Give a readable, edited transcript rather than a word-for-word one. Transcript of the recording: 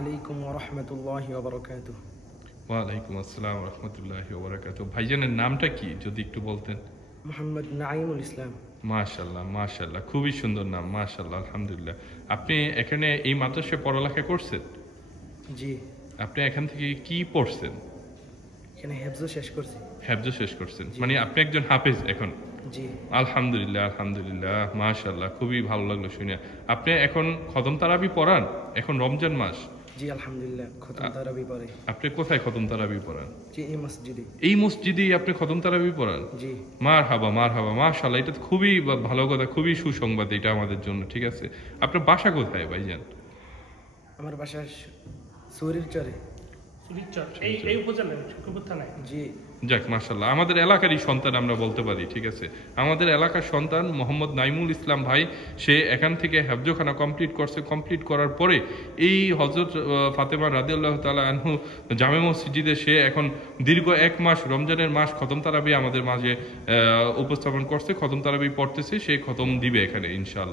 আলাইকুম ওয়া রাহমাতুল্লাহি ওয়া বারাকাতুহু। ওয়ালাইকুম আসসালাম ওয়া রাহমাতুল্লাহি ওয়া বারাকাতুহু। ভাইজানের নামটা কি যদি একটু বলতেন? মোহাম্মদ নাঈমুল ইসলাম। মাশাআল্লাহ, মাশাআল্লাহ, খুবই সুন্দর নাম, মাশাআল্লাহ, আলহামদুলিল্লাহ। আপনি এখানে এই মাদ্রাসায় পড়ালেখা করছেন? জি, আপনি এখান থেকে কি পড়ছেন? এখানে হেফজ শেষ করছি। হেফজ শেষ করছেন, জি। মানে আপনি একজন হাফেজ এখন? জি, আলহামদুলিল্লাহ, আলহামদুলিল্লাহ, মাশাআল্লাহ, খুবই ভালো লাগলো শুনে। আপনি এখন খতম তারাবি পড়ান? এখন রমজান মাস। জি আলহামদুলিল্লাহ খতম তারাবি পড়ে। আপনি কোথায় খতম তারাবি পড়ান? জি এই মসজিদে। এই মসজিদেই আপনি খতম তারাবি পড়ান? জি, মারহাবা, মারহাবা, মাশাআল্লাহ, এটা তো খুবই ভালো কথা, খুবই সুসংবাদ এটা আমাদের জন্য। ঠিক আছে, আপনার বাসা কোথায় ভাইজান? আমার বাসা সুরির চরে। সুরিচর এই উপজেলায় শুক্রপুর থানায়। জি, যাক, মাশাআল্লাহ, আমাদের এলাকারই সন্তান আমরা বলতে পারি। ঠিক আছে, আমাদের এলাকার সন্তান মোহাম্মদ নাইমুল ইসলাম ভাই, সে এখান থেকে হেফজখানা কমপ্লিট করছে। কমপ্লিট করার পরে এই হযরত ফাতেমা রাদিয়াল্লাহু তাআলা আনহু জামে মসজিদে সে এখন দীর্ঘ 1 মাস, রমজানের মাস খতম তারাবি আমাদের মাঝে উপস্থাপন করছে। খতম তারাবি পড়তেছে, সে খতম দিবে এখানে ইনশাআল্লাহ।